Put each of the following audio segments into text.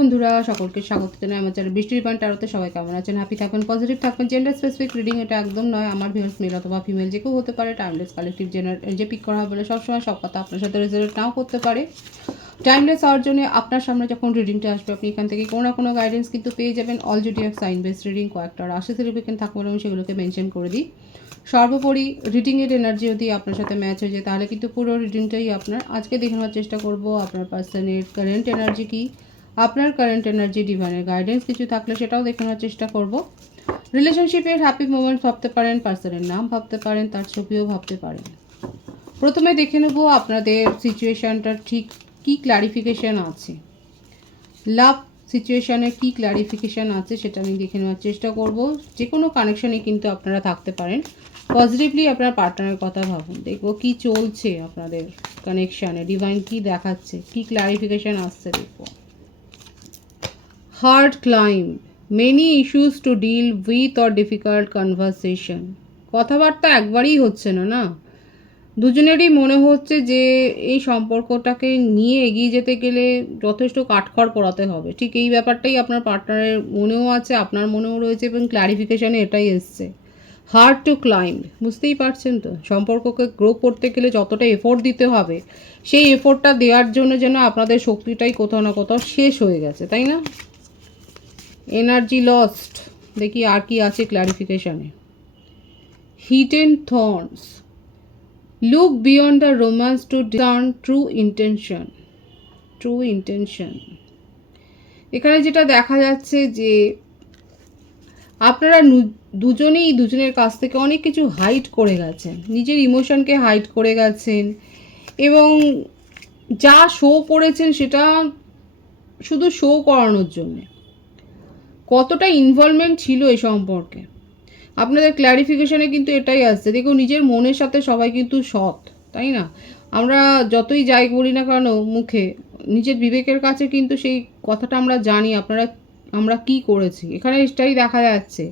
বন্ধুরা, সকলকে স্বাগত জানাই আমার চ্যানেল বৃষ্টি রিপন ট্যারোতে। সবাই কেমন আছেন? হ্যাপি থাকবেন, পজিটিভ থাকবেন। জেন্ডার স্পেসিফিক রিডিং এটা একদম নয়। আমার ভিউয়ার্স মেল অথবা ফিমেল যে কেউ হতে পারে। টাইমলেস কালেকটিভ যে পিক করা হবে সবসময় সব কথা আপনার সাথে রেজোনেট নাও করতে পারে। টাইমলেস হওয়ার জন্য আপনার সামনে যখন রিডিংটা আসবে আপনি এখান থেকে কোনো না কোনো গাইডেন্স কিন্তু পেয়ে যাবেন। All zodiac sign based reading, কয়েকটা রাশি সিগনিফিকেন্ট থাকবে এবং সেগুলোকে মেনশন করে দিই। সর্বোপরি রিডিংয়ের এনার্জি যদি আপনার সাথে ম্যাচ হয়ে যায় তাহলে কিন্তু পুরো রিডিংটাই আপনার। আজকে দেখে নেওয়ার চেষ্টা করব আপনার পার্সনের কারেন্ট এনার্জি কী, আপনার কারেন্ট এনার্জি, ডিভাইনের গাইডেন্স কিছু থাকলে সেটাও দেখে নেওয়ার চেষ্টা করব। রিলেশনশিপের হ্যাপি মোমেন্টস ভাবতে পারেন, পার্সনের নাম ভাবতে পারেন, তার ছবিও ভাবতে পারেন। প্রথমে দেখে নেব আপনাদের সিচুয়েশানটার ঠিক কী ক্লারিফিকেশান আছে, লাভ সিচুয়েশানে কী ক্লারিফিকেশান আছে সেটা আমি দেখে নেওয়ার চেষ্টা করব। যে কোনো কানেকশানে কিন্তু আপনারা থাকতে পারেন। পজিটিভলি আপনার পার্টনারের কথা ভাবুন, দেখব কী চলছে আপনাদের কানেকশানে, ডিভাইন কী দেখাচ্ছে, কী ক্লারিফিকেশান আসছে দেখব। Hard climb, many issues to deal with or difficult conversation. কথাবার্তা একবারই হচ্ছে না, দুজনেরই মনে হচ্ছে যে এই সম্পর্কটাকে নিয়ে এগিয়ে যেতে গেলে যথেষ্ট কাঠখড় পোড়াতে হবে। ঠিক এই ব্যাপারটাই আপনার পার্টনারের মনেও আছে, আপনার মনেও রয়েছে এবং ক্লারিফিকেশানে এটাই এসছে। হার্ড টু ক্লাইম্ব, বুঝতেই পারছেন তো, সম্পর্ককে গ্রো করতে গেলে যতটা এফোর্ট দিতে হবে সেই এফোর্টটা দেওয়ার জন্য যেন আপনাদের শক্তিটাই কোথাও না কোথাও শেষ হয়ে গেছে, তাই না? এনার্জি লস্ট, দেখি আর কি আছে ক্লারিফিকেশানে। Hidden thorns, look beyond the romance to discern true intention. True intention, এখানে যেটা দেখা যাচ্ছে যে আপনারা দুজনেই দুজনের কাছ থেকে অনেক কিছু হাইড করে গেছেন, নিজের ইমোশনকে হাইড করে গেছেন এবং যা শো করেছেন সেটা শুধু শো করানোর জন্যে। কতটা ইনভলভমেন্ট ছিল এই সম্পর্কে আপনাদের ক্ল্যারিফিকেশানে কিন্তু এটাই আসছে। দেখুন, নিজের মনের সাথে সবাই কিন্তু সৎ, তাই না? আমরা যতই যাই বলি না কেন মুখে, নিজের বিবেকের কাছে কিন্তু সেই কথাটা আমরা জানি আমরা কি করেছি। এখানে এটাই দেখা যাচ্ছে।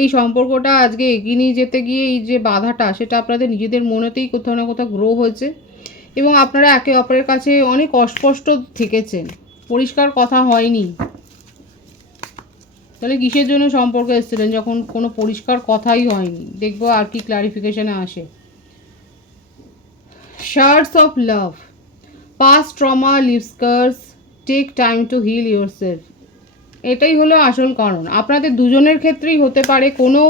এই সম্পর্কটা আজকে এগিয়ে নিয়ে যেতে গিয়ে এই যে বাধাটা, সেটা আপনাদের নিজেদের মনেতেই কোথাও না কোথাও গ্রো হয়েছে এবং আপনারা একে অপরের কাছে অনেক অস্পষ্ট থেকেছেন, পরিষ্কার কথা হয়নি। তাহলে কিসের জন্য সম্পর্কে এসেছিলেন যখন কোনো পরিষ্কার কথাই হয়নি? দেখবো আর কি ক্লারিফিকেশানে আসে। Shards of love, past trauma leave scars, take time to heal yourself. এটাই হলো আসল কারণ। আপনাদের দুজনের ক্ষেত্রেই হতে পারে কোনো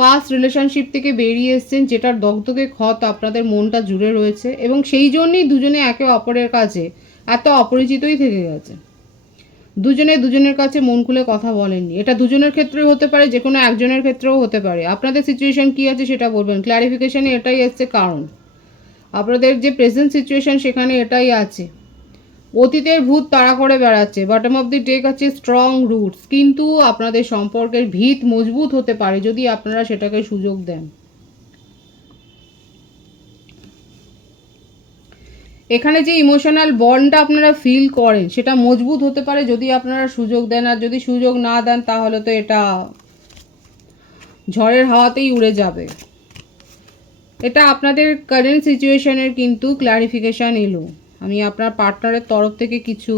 পাস্ট রিলেশনশিপ থেকে বেরিয়ে এসছেন যেটার দগদগে ক্ষত আপনাদের মনটা জুড়ে রয়েছে এবং সেই জন্যই দুজনে একে অপরের কাছে এত অপরিচিতই থেকে গেছে। দুজনের কাছে মন খুলে কথা বলেননি। এটা দুজনের ক্ষেত্রেও হতে পারে, যে কোনো একজনের ক্ষেত্রেও হতে পারে। আপনাদের সিচুয়েশান কী আছে সেটা বলবেন। ক্ল্যারিফিকেশানে এটাই এসছে কারণ আপনাদের যে প্রেজেন্ট সিচুয়েশান সেখানে এটাই আছে। অতীতের ভূত তাড়া করে বেড়াচ্ছে। বটম অফ দি ডেক আছে স্ট্রং রুটস, কিন্তু আপনাদের সম্পর্কের ভিত মজবুত হতে পারে যদি আপনারা সেটাকে সুযোগ দেন। এখানে যে ইমোশনাল বন্ডটা আপনারা ফিল করেন সেটা মজবুত হতে পারে যদি আপনারা সুযোগ দেন, আর যদি সুযোগ না দেন তাহলে তো এটা ঝড়ের হাওয়াতেই উড়ে যাবে। এটা আপনাদের কারেন্ট সিচুয়েশনের কিন্তু ক্ল্যারিফিকেশান এলো। আমি আপনার পার্টনারের তরফ থেকে কিছু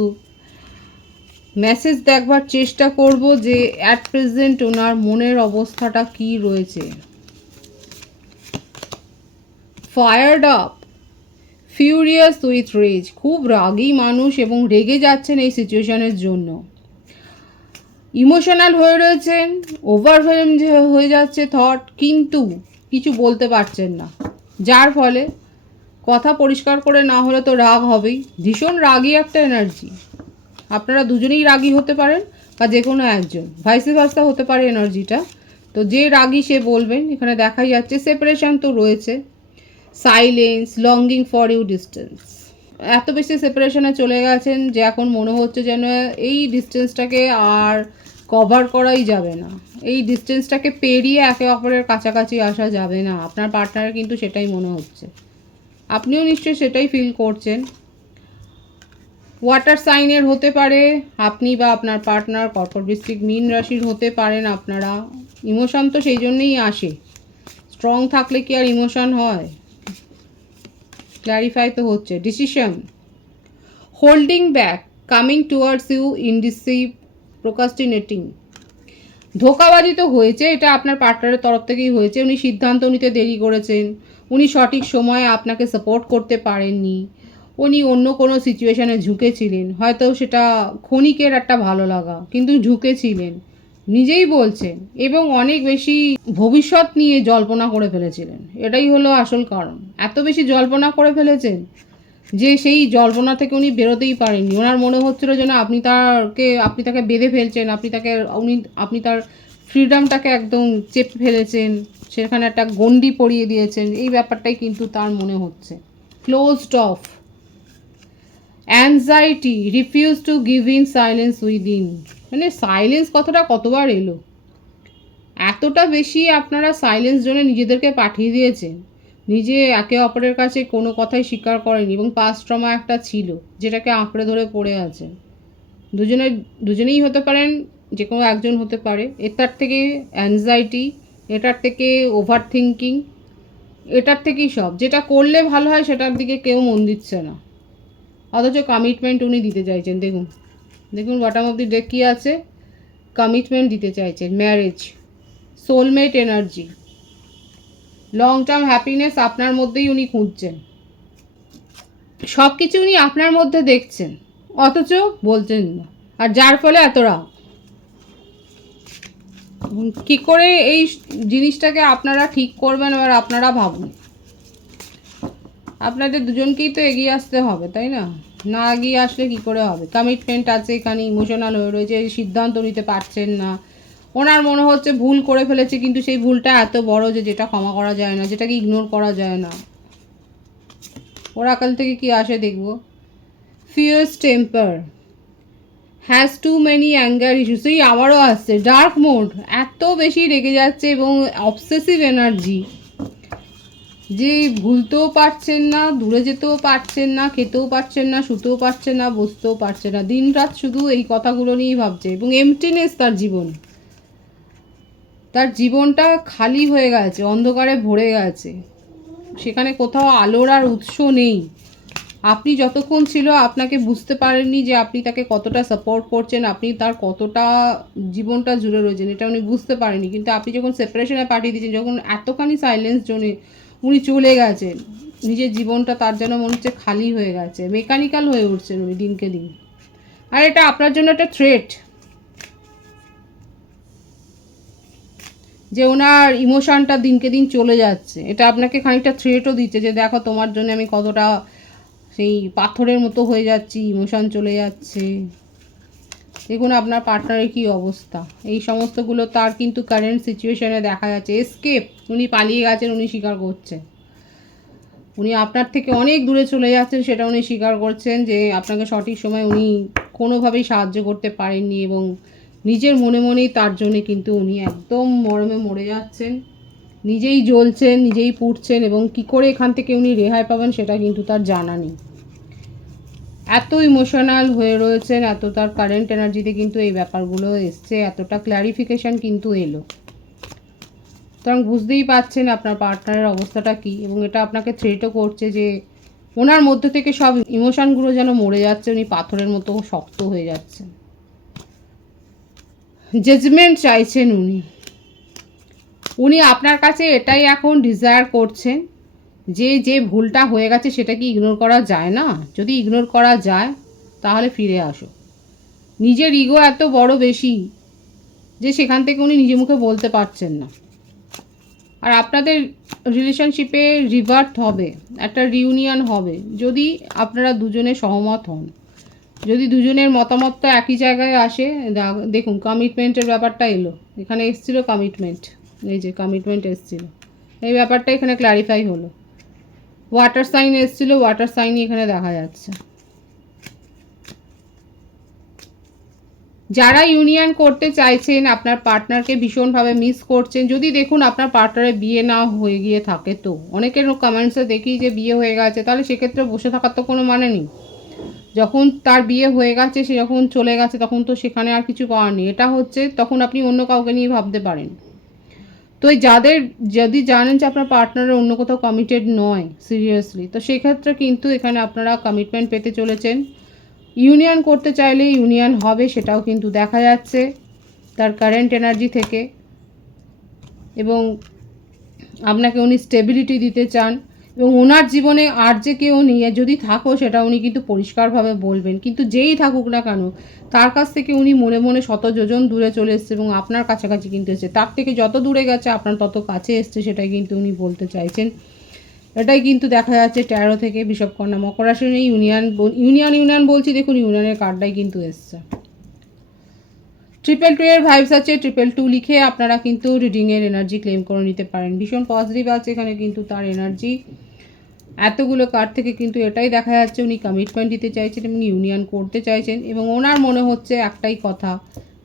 মেসেজ দেখবার চেষ্টা করব যে অ্যাট প্রেজেন্ট ওনার মনের অবস্থাটা কি রয়েছে। Fired up, furious with rage, খুব রাগী মানুষ এবং রেগে যাচ্ছেন এই সিচুয়েশনের জন্য। ইমোশনাল হয়ে রয়েছেন, ওভারওয়েলম হয়ে যাচ্ছে থট, কিন্তু কিছু বলতে পারছেন না, যার ফলে কথা পরিষ্কার করে না হলে তো রাগ হবেই। ভীষণ রাগী একটা এনার্জি। আপনারা দুজনেই রাগী হতে পারেন বা যে কোনো একজন, ভাইসি ভার্সা হতে পারে এনার্জিটা। তো যে রাগী সে বলবেন। এখানে দেখাই যাচ্ছে সেপারেশন তো রয়েছে, silence, longing for you, distance. এত বেশি সেপারেশনে চলে গেছেন যে এখন মনে হচ্ছে যেন এই ডিস্টেন্সটাকে আর কভার করাই যাবে না, এই ডিস্টেন্সটাকে পেরিয়ে একে অপরের কাছাকাছি আসা যাবে না। আপনার পার্টনারের কিন্তু সেটাই মনে হচ্ছে, আপনিও নিশ্চয়ই সেটাই ফিল করছেন। ওয়াটার সাইনের হতে পারে আপনি বা আপনার পার্টনার, কর্কট বৃশ্চিক মীন রাশির হতে পারেন আপনারা। ইমোশন তো সেই জন্যই আসে, স্ট্রং থাকলে কি আর ইমোশন হয়? ক্ল্যারিফাই তো হচ্ছে। Decision, holding back, coming towards you indecisive, procrastinating. ধোঁকাবাজি তো হয়েছে, এটা আপনার পার্টনারের তরফ থেকেই হয়েছে। উনি সিদ্ধান্ত নিতে দেরি করেছেন, উনি সঠিক সময়ে আপনাকে সাপোর্ট করতে পারেননি, উনি অন্য কোনো সিচুয়েশানে ঝুঁকেছিলেন, হয়তো সেটা ক্ষণিকের একটা ভালো লাগা, কিন্তু ঝুঁকেছিলেন নিজেই বলছেন, এবং অনেক বেশি ভবিষ্যৎ নিয়ে জল্পনা করে ফেলেছিলেন। এটাই হলো আসল কারণ। এত বেশি জল্পনা করে ফেলেছেন যে সেই জল্পনা থেকে উনি বেরোতেই পারেননি। ওনার মনে হচ্ছিল যেন আপনি তাকে বেঁধে ফেলছেন, আপনি তার ফ্রিডমটাকে একদম চেপে ফেলেছেন, সেখানে একটা গণ্ডি পরিয়ে দিয়েছেন। এই ব্যাপারটাই কিন্তু তার মনে হচ্ছে। Closed of, anxiety, refuse to give in, silence within. মানে সাইলেন্স কথাটা কতবার এলো, এতটা বেশি আপনারা সাইলেন্স জোনে নিজেদেরকে পাঠিয়ে দিয়েছেন, নিজে একে অপরের কাছে কোনো কথাই স্বীকার করেনি, এবং পাস্ট ট্রমা একটা ছিল যেটাকে আঁকড়ে ধরে পড়ে আছে। দুজনেই হতে পারেন, যে কোনো একজন হতে পারে। এটার থেকে অ্যাংজাইটি, এটার থেকে ওভার থিঙ্কিং, এটার থেকেই সব। যেটা করলে ভালো হয় সেটার দিকে কেউ মন দিচ্ছে না, অথচ কমিটমেন্ট উনি দিতে চাইছেন। দেখুন দেখুন বটম অফ দি ডেক কী আছে, কমিটমেন্ট দিতে চাইছেন, marriage, soulmate energy, long term happiness আপনার মধ্যেই উনি খুঁজছেন। সব কিছু উনি আপনার মধ্যে দেখছেন, অথচ বলছেন না, আর যার ফলে এত রাগ। কী করে এই জিনিসটাকে আপনারা ঠিক করবেন, এবার আপনারা ভাবুন। আপনাদের দুজনকেই তো এগিয়ে আসতে হবে, তাই না? না এগিয়ে আসলে কী করে হবে? কমিটমেন্ট আছে এখানে, ইমোশনাল হয়ে রয়েছে, সিদ্ধান্ত নিতে পারছেন না। ওনার মনে হচ্ছে ভুল করে ফেলেছে, কিন্তু সেই ভুলটা এত বড় যে যেটা ক্ষমা করা যায় না, যেটাকে ইগনোর করা যায় না। ওরাকাল থেকে কি আসে দেখব। Fierce temper, has too many anger issues, এই আবারও আসছে ডার্ক মোড, এত বেশি রেগে যাচ্ছে, এবং অবসেসিভ এনার্জি, যে ভুলতেও পারছেন না, দূরে যেতেও পারছেন না, খেতেও পারছেন না, শুতেও পারছেন না, বসতেও পারছেন না, দিন রাত শুধু এই কথাগুলো নিয়েই ভাবছে, এবং এমটিনেস তার জীবনটা খালি হয়ে গেছে, অন্ধকারে ভরে গেছে, সেখানে কোথাও আলোর আর উৎস নেই। আপনি যতক্ষণ ছিল আপনাকে বুঝতে পারেননি যে আপনি তাকে কতটা সাপোর্ট করছেন, আপনি তার কতটা জীবনটা জুড়ে রয়েছেন, এটা উনি বুঝতে পারেনি। কিন্তু আপনি যখন সেপারেশনে পাঠিয়ে দিয়েছেন, যখন এতখানি সাইলেন্স জোনে উনি চলে গেছেন, নিজের জীবনটা তার যেন মনে হচ্ছে খালি হয়ে গেছে, মেকানিক্যাল হয়ে উঠছেন উনি দিনকে দিন। আর এটা আপনার জন্য একটা থ্রেট, যে ওনার ইমোশনটা দিনকে দিন চলে যাচ্ছে। এটা আপনাকে খানিকটা থ্রেটও দিচ্ছে যে দেখো তোমার জন্য আমি কতটা সেই পাথরের মতো হয়ে যাচ্ছি, ইমোশন চলে যাচ্ছে। দেখুন আপনার পার্টনারের কী অবস্থা, এই সমস্তগুলো তার কিন্তু কারেন্ট সিচুয়েশনে দেখা যাচ্ছে। এসকেপ, উনি পালিয়ে গেছেন, উনি স্বীকার করছেন। উনি আপনার থেকে অনেক দূরে চলে যাচ্ছেন, সেটা উনি স্বীকার করছেন, যে আপনাকে সঠিক সময় উনি কোনোভাবেই সাহায্য করতে পারেননি, এবং নিজের মনে মনেই তার জন্যে কিন্তু উনি একদম মরমে মরে যাচ্ছেন, নিজেই জ্বলছেন, নিজেই পুড়ছেন, এবং কি করে এখান থেকে উনি রেহাই পাবেন সেটা কিন্তু তার জানা নেই। এত ইমোশনাল হয়ে রয়েছেন, এত তার কারেন্ট এনার্জিতে কিন্তু এই ব্যাপারগুলো এসছে, এতটা ক্ল্যারিফিকেশান কিন্তু এলো। সুতরাং বুঝতেই পারছেন আপনার পার্টনারের অবস্থাটা কী, এবং এটা আপনাকে থ্রেটও করছে যে ওনার মধ্যে থেকে সব ইমোশনগুলো যেন মরে যাচ্ছে, উনি পাথরের মতো শক্ত হয়ে যাচ্ছেন। জাজমেন্ট চাইছেন উনি আপনার কাছে এটাই এখন ডিজায়ার করছেন, যে ভুলটা হয়ে গেছে সেটা কি ইগনোর করা যায় না? যদি ইগনোর করা যায় তাহলে ফিরে আসো। নিজের ইগো এত বড় বেশি যে সেখান থেকে উনি নিজে মুখে বলতে পারছেন না। আর আপনাদের রিলেশনশিপে রিভার্ট হবে, একটা রিউনিয়ন হবে, যদি আপনারা দুজনে সহমত হন, যদি দুজনের মতামতটা একই জায়গায় আসে। দেখুন কমিটমেন্টের ব্যাপারটা এলো, এখানে এসেছিল কমিটমেন্ট, এই যে কমিটমেন্ট এসেছিল, এই ব্যাপারটা এখানে ক্ল্যারিফাই হলো। ওয়াটার সাইন এসেছিলো, ওয়াটার সাইনই এখানে দেখা যাচ্ছে। যারা ইউনিয়ন করতে চাইছেন, আপনার পার্টনারকে ভীষণভাবে মিস করছেন, যদি দেখুন আপনার পার্টনারের বিয়ে না হয়ে গিয়ে থাকে, তো অনেকের কমেন্টসে দেখি যে বিয়ে হয়ে গেছে, তাহলে সেক্ষেত্রে বসে থাকার তো কোনো মানে নেই। যখন তার বিয়ে হয়ে গেছে, সে যখন চলে গেছে, তখন তো সেখানে আর কিছু পাওয়ার নেই। এটা হচ্ছে তখন আপনি অন্য কাউকে নিয়ে ভাবতে পারেন। তো যদি জানেন যে আপনার পার্টনারের অন্য কোথাও কমিটেড নয় সিরিয়াসলি, তো সেক্ষেত্রে কিন্তু এখানে আপনারা কমিটমেন্ট পেতে চলেছেন। ইউনিয়ন করতে চাইলে ইউনিয়ন হবে, সেটাও কিন্তু দেখা যাচ্ছে তার কারেন্ট এনার্জি থেকে। এবং আপনাকে উনি স্টেবিলিটি দিতে চান, এবং ওনার জীবনে আর যে কেউ নেই, যদি থাকো সেটা উনি কিন্তু পরিষ্কারভাবে বলবেন। কিন্তু যেই থাকুক না কেন, তার কাছ থেকে উনি মনে মনে শত যোজন দূরে চলে এসছে এবং আপনার কাছাকাছি কিন্তু এসছে। তার থেকে যত দূরে গেছে আপনার তত কাছে এসছে, সেটাই কিন্তু উনি বলতে চাইছেন। এটাই কিন্তু দেখা যাচ্ছে ট্যারো থেকে। বিষবকন্যা মকর রাশি নিয়ে ইউনিয়ন বলছি, দেখুন ইউনিয়নের কার্ডটাই কিন্তু এসছে। 222 এর ভাইবস আছে, 222 লিখে আপনারা কিন্তু রিডিংয়ের এনার্জি ক্লেম করে নিতে পারেন। ভীষণ পজিটিভ আছে এখানে কিন্তু তার এনার্জি। এতগুলো কার্ড থেকে কিন্তু এটাই দেখা যাচ্ছে উনি কমিটমেন্ট দিতে চাইছেন এবং ইউনিয়ন করতে চাইছেন। এবং ওনার মনে হচ্ছে একটাই কথা,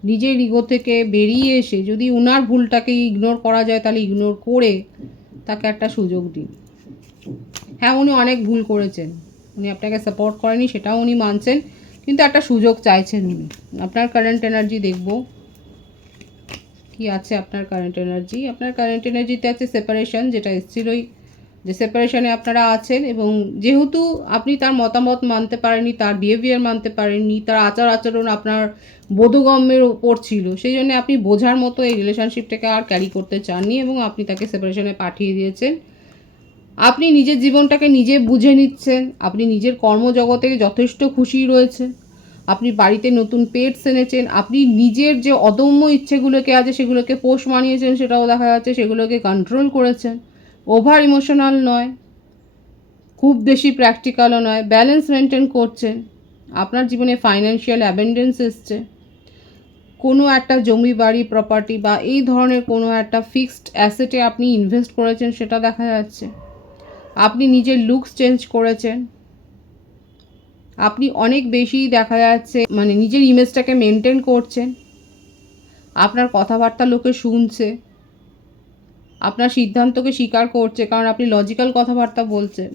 নিজের ইগো থেকে বেরিয়ে এসে যদি ওনার ভুলটাকে ইগনোর করা যায়, তাহলে ইগনোর করে তাকে একটা সুযোগ দিন। হ্যাঁ, উনি অনেক ভুল করেছেন, উনি আপনাকে সাপোর্ট করেনি, সেটাও উনি মানছেন, কিন্তু একটা সুযোগ চাইছেন উনি। আপনার কারেন্ট এনার্জি দেখব কি আছে। আপনার কারেন্ট এনার্জিতে আছে সেপারেশন, যেটা এসেছিলই, যে সেপারেশনে আপনারা আছেন। এবং যেহেতু আপনি তার মতামত মানতে পারেননি, তার বিহেভিয়ার মানতে পারেননি, তার আচার আচরণ আপনার বোধগম্যের ওপর ছিল, সেই জন্য আপনি বোঝার মতো এই রিলেশনশিপটাকে আর ক্যারি করতে চাননি এবং আপনি তাকে সেপারেশনে পাঠিয়ে দিয়েছেন। আপনি নিজের জীবনটাকে নিজে বুঝে নিচ্ছেন, আপনি নিজের কর্মজগতে যথেষ্ট খুশি রয়েছেন, আপনি বাড়িতে নতুন পেটস এনেছেন, আপনি নিজের যে অদম্য ইচ্ছেগুলোকে আছে সেগুলোকে পোষ মানিয়েছেন, সেটাও দেখা যাচ্ছে, সেগুলোকে কন্ট্রোল করেছেন। ওভার ইমোশনাল নয়, খুব বেশি প্র্যাকটিক্যালও নয়, ব্যালেন্স মেনটেন করছেন। আপনার জীবনে ফাইন্যান্সিয়াল অ্যাবেন্ডেন্স এসছে, কোনো একটা জমি বাড়ি প্রপার্টি বা এই ধরনের কোনো একটা ফিক্সড অ্যাসেটে আপনি ইনভেস্ট করেছেন, সেটা দেখা যাচ্ছে। আপনি নিজের লুকস চেঞ্জ করেছেন, আপনি অনেক বেশি দেখা যাচ্ছে মানে নিজের ইমেজটাকে মেনটেন করছেন, আপনার কথাবার্তা লোকে শুনছে, আপনার সিদ্ধান্তকে স্বীকার করছে, কারণ আপনি লজিক্যাল কথাবার্তা বলছেন।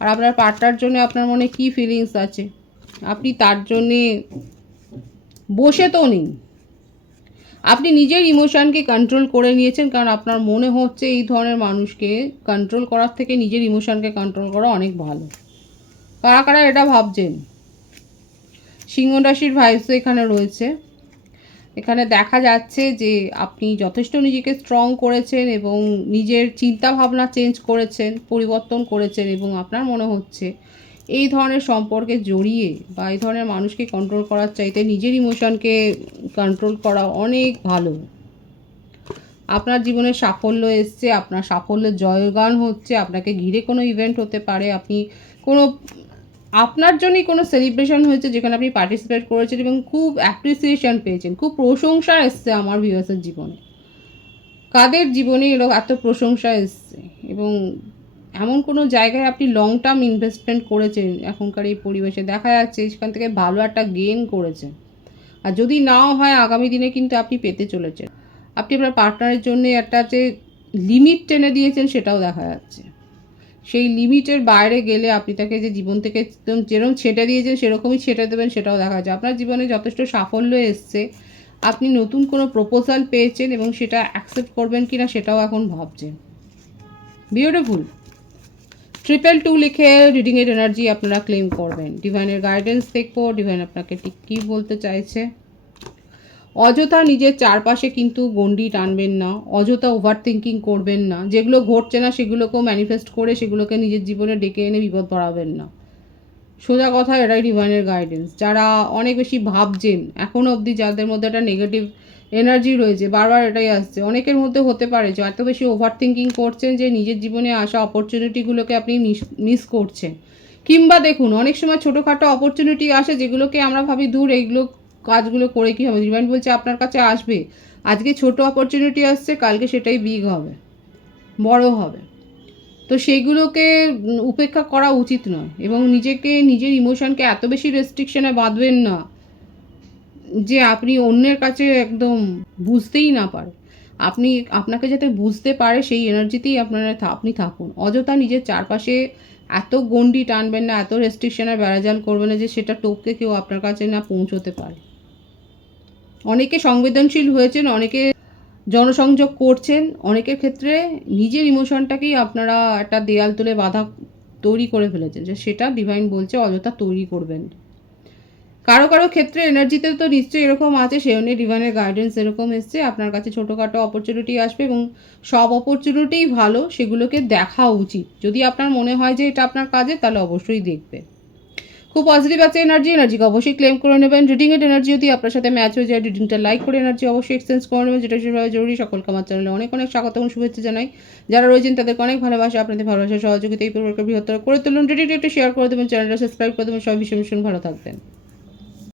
আর আপনার পার্টনার জন্য আপনার মনে কী ফিলিংস আছে, আপনি তার জন্যে বসে তো নেই, আপনি নিজের ইমোশনকে কন্ট্রোল করে নিয়েছেন, কারণ আপনার মনে হচ্ছে এই ধরনের মানুষকে কন্ট্রোল করার থেকে নিজের ইমোশনকে কন্ট্রোল করা অনেক ভালো। কারা কারা এটা ভাবছেন? সিংহ রাশির ভাইবস এখানে রয়েছে। এখানে দেখা যাচ্ছে যে আপনি যথেষ্ট নিজেকে স্ট্রং করেছেন এবং নিজের চিন্তা ভাবনা চেঞ্জ করেছেন, পরিবর্তন করেছেন, এবং আপনার মনে হচ্ছে এই ধরনের সম্পর্কে জড়িয়ে বা এই ধরনের মানুষকে কন্ট্রোল করার চাইতে নিজের ইমোশনকে কন্ট্রোল করা অনেক ভালো। আপনার জীবনে সাফল্য এসছে, আপনার সাফল্যের জয়গান হচ্ছে, আপনাকে ঘিরে কোনো ইভেন্ট হতে পারে, আপনি কোনো আপনার জন্যই কোনো সেলিব্রেশন হয়েছে যেখানে আপনি পার্টিসিপেট করেছেন এবং খুব অ্যাপ্রিসিয়েশন পেয়েছেন, খুব প্রশংসা এসছে আমার ভিউয়ার্সের জীবনে। কাদের জীবনে এরকম এত প্রশংসা এসছে এবং এমন কোনো জায়গায় আপনি লং টার্ম ইনভেস্টমেন্ট করেছেন এখনকার এই পরিবেশে, দেখা যাচ্ছে সেখান থেকে ভালো একটা গেইন করেছেন। আর যদি নাও হয়, আগামী দিনে কিন্তু আপনি পেতে চলেছেন। আপনি আপনার পার্টনারের জন্য একটা যে লিমিট টেনে দিয়েছেন, সেটাও দেখা যাচ্ছে। সেই লিমিটের বাইরে গেলে আপনি তাকে যে জীবন থেকে যেরকম ছেটে দিয়েছেন সেরকমই ছেটে দেবেন, সেটাও দেখা যায়। আপনার জীবনে যথেষ্ট সাফল্য এসছে, আপনি নতুন কোনো প্রপোজাল পেয়েছেন এবং সেটা অ্যাকসেপ্ট করবেন কি না সেটাও এখন ভাবছেন। বিউটিফুল। 222 লিখে রিডিংয়ের এনার্জি আপনারা ক্লেম করবেন। ডিভাইনের গাইডেন্স দেখবো, ডিভাইন আপনাকে ঠিক কী বলতে চাইছে। অযথা নিজের চারপাশে কিন্তু গণ্ডি টানবেন না, অযথা ওভার থিঙ্কিং করবেন না, যেগুলো ঘটছে না সেগুলোকেও ম্যানিফেস্ট করে সেগুলোকে নিজের জীবনে ডেকে এনে বিপদ বাড়াবেন না। সোজা কথা, এটাই ডিভাইনের গাইডেন্স। যারা অনেক বেশি ভাবছেন এখনও অবধি, যাদের মধ্যে একটা নেগেটিভ এনার্জি রয়েছে, বারবার এটাই আসছে, অনেকের মধ্যে হতে পারে যে এত বেশি ওভার থিঙ্কিং করছেন যে নিজের জীবনে আসা অপরচুনিটিগুলোকে আপনি মিস করছেন। কিংবা দেখুন, অনেক সময় ছোটোখাটো অপরচুনিটি আসে যেগুলোকে আমরা ভাবি দূর, এইগুলো কাজগুলো করে কী হবে। ডিভাইন বলছে আপনার কাছে আসবে, আজকে ছোট অপরচুনিটি আসছে, কালকে সেটাই বিগ হবে, বড় হবে। তো সেইগুলোকে উপেক্ষা করা উচিত নয় এবং নিজের ইমোশনকে এত বেশি রেস্ট্রিকশনে বাঁধবেন না যে আপনি অন্যের কাছে একদম বুঝতেই না পারে। আপনাকে যাতে বুঝতে পারে সেই এনার্জিতেই আপনি থাকুন। অযথা নিজের চারপাশে এত গণ্ডি টানবেন না, এত রেস্ট্রিকশনের বেড়াজাল করবেন না যে সেটা টপকে কেউ আপনার কাছে না পৌঁছতে পারে। অনেকে সংবেদনশীল হয়েছেন, অনেকে জনসংযোগ করছেন, অনেকের ক্ষেত্রে নিজের ইমোশনটাকেই আপনারা একটা দেয়াল তুলে বাধা তৈরি করে ফেলেছেন, যে সেটা ডিভাইন বলছে অযথা তৈরি করবেন। কারো কারো ক্ষেত্রে এনার্জিতে তো নিশ্চয়ই এরকম আছে, সে অনুযায়ী ডিভাইনের গাইডেন্স এরকম এসছে, আপনার কাছে ছোটোখাটো অপরচুনিটি আসবে এবং সব অপরচুনিটিই ভালো, সেগুলোকে দেখা উচিত। যদি আপনার মনে হয় যে এটা আপনার কাজে, তাহলে অবশ্যই দেখবে। খুব পজিটিভ আছে এনার্জিকে অবশ্যই ক্লেম করে নেবেন। রিডিংয়ের এনার্জি যদি আপনার সাথে ম্যাচ হয়ে যায়, রিডিংটা লাইক করে এনার্জি অবশ্যই এক্সচেঞ্জ করে নেবেন, যেটা সেভাবে জরুরি। সকলকে আমার চ্যানেলে অনেক অনেক স্বাগত এবং শুভেচ্ছা জানাই। যারা রয়েছেন তাদেরকে অনেক ভালোবাসা, আপনাদের ভালোবাসা সহযোগিতা এই পরিবারকে বৃহত্তর করে তুলুন। রিডিংটা একটু শেয়ার করে দেবেন, চ্যানেলটা সাবস্ক্রাইব করে দেবেন। সবাই ভীষণ ভীষণ ভালো থাকবেন।